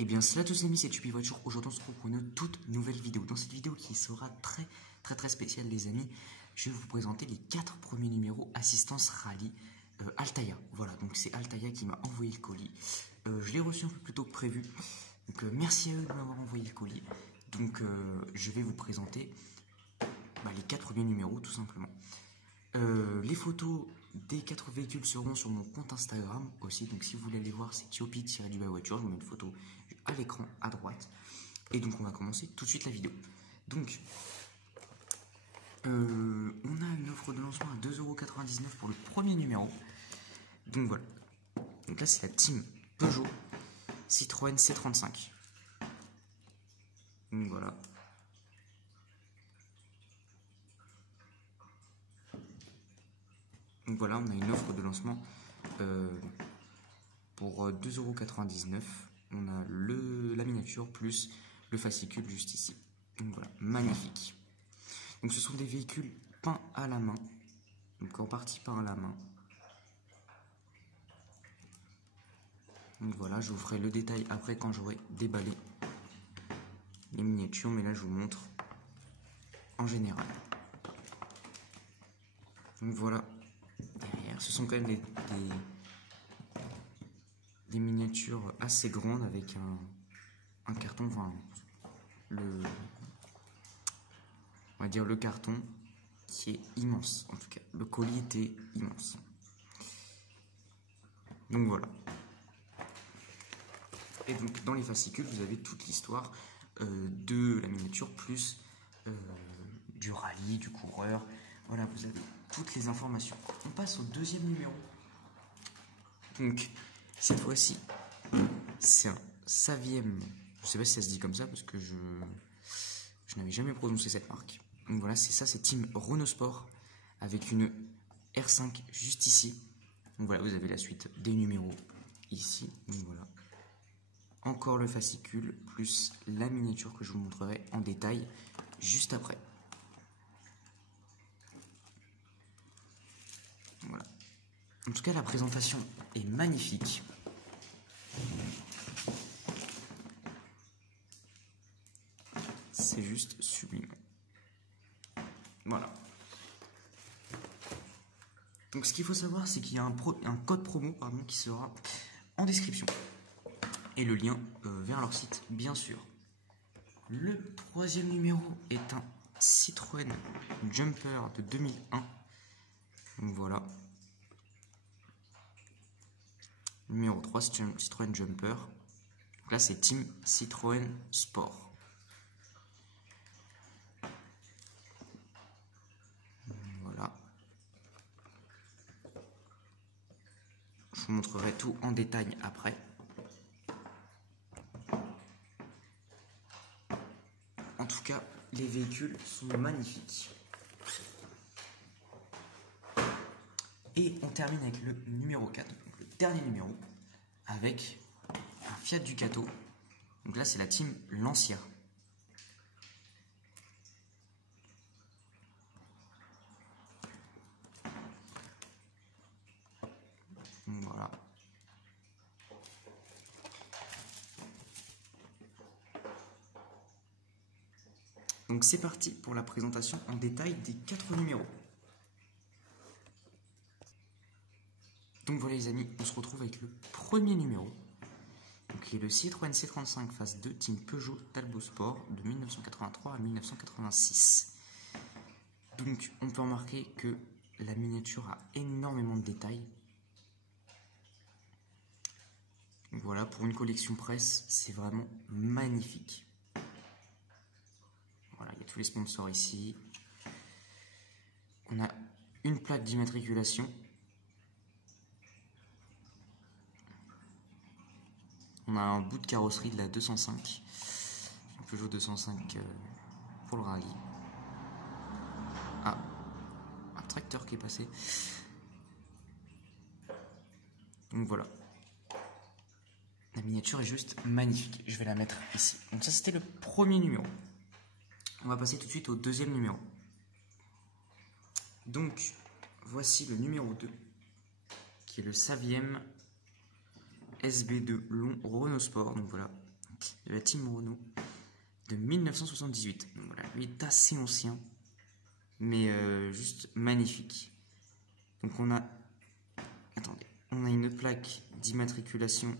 Et bien salut à tous les amis, c'est Tupi Voiture. Aujourd'hui on se retrouve pour une toute nouvelle vidéo. Dans cette vidéo qui sera très spéciale les amis, je vais vous présenter les 4 premiers numéros assistance rallye Altaïa. Voilà, donc c'est Altaïa qui m'a envoyé le colis. Je l'ai reçu un peu plus tôt que prévu. Donc merci à eux de m'avoir envoyé le colis. Donc je vais vous présenter les 4 premiers numéros tout simplement. Les photos des 4 véhicules seront sur mon compte Instagram aussi, donc si vous voulez aller voir, c'est Tiopi-Voiture, je vous mets une photo à l'écran à droite. Et donc on va commencer tout de suite la vidéo. Donc on a une offre de lancement à 2,99 € pour le premier numéro. Donc voilà, donc là c'est la team Peugeot Citroën C35. Donc voilà. Donc voilà, on a une offre de lancement pour 2,99 €. On a la miniature plus le fascicule juste ici. Donc voilà, magnifique. Donc ce sont des véhicules peints à la main. Donc en partie peints à la main. Donc voilà, je vous ferai le détail après quand j'aurai déballé les miniatures. Mais là je vous montre en général. Donc voilà, derrière, ce sont quand même des miniatures assez grandes avec un carton, enfin on va dire le carton qui est immense. En tout cas, le colis était immense. Donc voilà. Et donc dans les fascicules, vous avez toute l'histoire de la miniature plus du rallye, du coureur. Voilà, vous avez toutes les informations. On passe au deuxième numéro. Donc cette fois-ci, c'est un Saviem. Je sais pas si ça se dit comme ça parce que je n'avais jamais prononcé cette marque. Donc voilà, c'est ça, c'est Team Renault Sport avec une R5 juste ici. Donc voilà, vous avez la suite des numéros ici. Donc voilà. Encore le fascicule plus la miniature que je vous montrerai en détail juste après. Voilà. En tout cas, la présentation est magnifique. C'est juste sublime. Voilà. Donc ce qu'il faut savoir, c'est qu'il y a un code promo qui sera en description. Et le lien vers leur site, bien sûr. Le troisième numéro est un Citroën Jumper de 2001. Donc voilà. Numéro 3, Citroën Jumper. Donc là, c'est Team Citroën Sport. Voilà. Je vous montrerai tout en détail après. En tout cas, les véhicules sont magnifiques. Et on termine avec le numéro 4, donc le dernier numéro, avec un Fiat Ducato. Donc là, c'est la team Lancia. Voilà. Donc c'est parti pour la présentation en détail des 4 numéros. Donc voilà les amis, on se retrouve avec le premier numéro, donc qui est le Citroën C35 Phase 2 Team Peugeot Talbot Sport de 1983 à 1986. Donc on peut remarquer que la miniature a énormément de détails. Donc voilà, pour une collection presse, c'est vraiment magnifique. Voilà, il y a tous les sponsors ici. On a une plaque d'immatriculation. On a un bout de carrosserie de la 205. Un Peugeot 205 pour le rallye. Ah, un tracteur qui est passé. Donc voilà. La miniature est juste magnifique. Je vais la mettre ici. Donc ça, c'était le premier numéro. On va passer tout de suite au deuxième numéro. Donc, voici le numéro 2, qui est le Saviem SB2 long Renault Sport. Donc voilà, de la team Renault de 1978. Donc voilà, lui est assez ancien, mais juste magnifique. Donc on a, attendez, on a une plaque d'immatriculation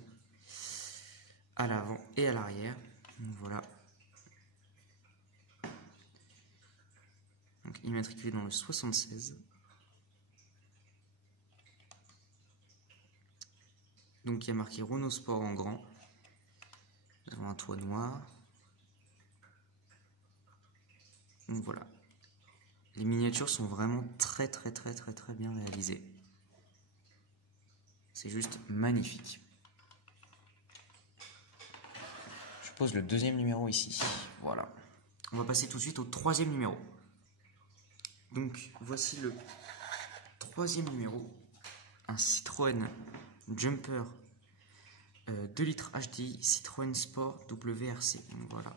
à l'avant et à l'arrière. Donc voilà. Donc immatriculé dans le 76. Donc il y a marqué Renault Sport en grand. Nous avons un toit noir. Donc voilà. Les miniatures sont vraiment très bien réalisées. C'est juste magnifique. Je pose le deuxième numéro ici. Voilà. On va passer tout de suite au troisième numéro. Donc voici le troisième numéro. Un Citroën Jumper 2 litres HDI Citroën Sport WRC. Donc voilà.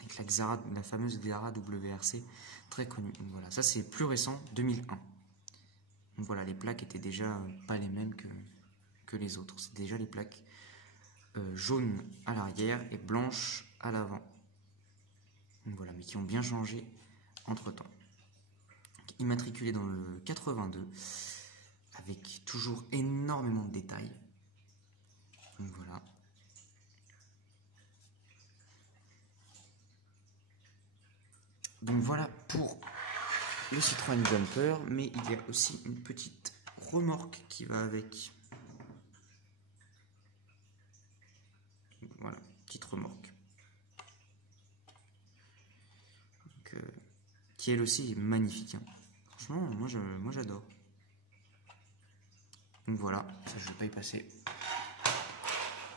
Avec la Xara, la fameuse Xara WRC, très connue. Donc voilà, ça c'est plus récent, 2001. Donc voilà, les plaques étaient déjà pas les mêmes que les autres. C'est déjà les plaques jaunes à l'arrière et blanches à l'avant. Donc voilà, mais qui ont bien changé entre temps. Immatriculé dans le 82, avec toujours énormément de détails. Donc voilà. Donc voilà pour le Citroën Jumper, mais il y a aussi une petite remorque qui va avec. Voilà, petite remorque. Donc, qui elle aussi est magnifique. Hein. Franchement, moi j'adore. Donc voilà, ça je ne vais pas y passer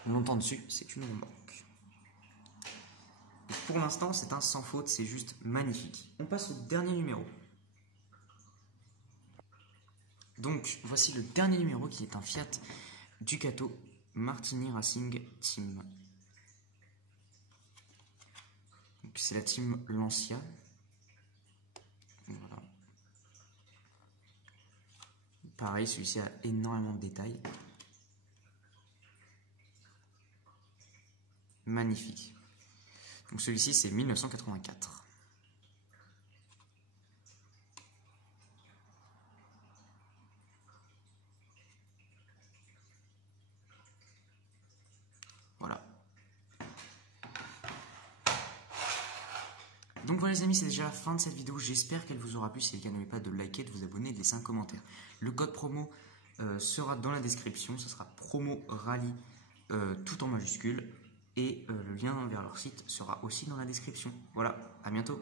longtemps dessus, c'est une remorque. Pour l'instant, c'est un sans faute, c'est juste magnifique. On passe au dernier numéro. Donc, voici le dernier numéro qui est un Fiat Ducato Martini Racing Team. C'est la team Lancia. Voilà. Pareil, celui-ci a énormément de détails. Magnifique. Donc celui-ci, c'est 1984. Voilà. Donc voilà les amis, c'est déjà la fin de cette vidéo. J'espère qu'elle vous aura plu. Si c'est le cas, n'oubliez pas de liker, de vous abonner et de laisser un commentaire. Le code promo sera dans la description. Ce sera promo rallye tout en majuscule. Et le lien vers leur site sera aussi dans la description. Voilà, à bientôt.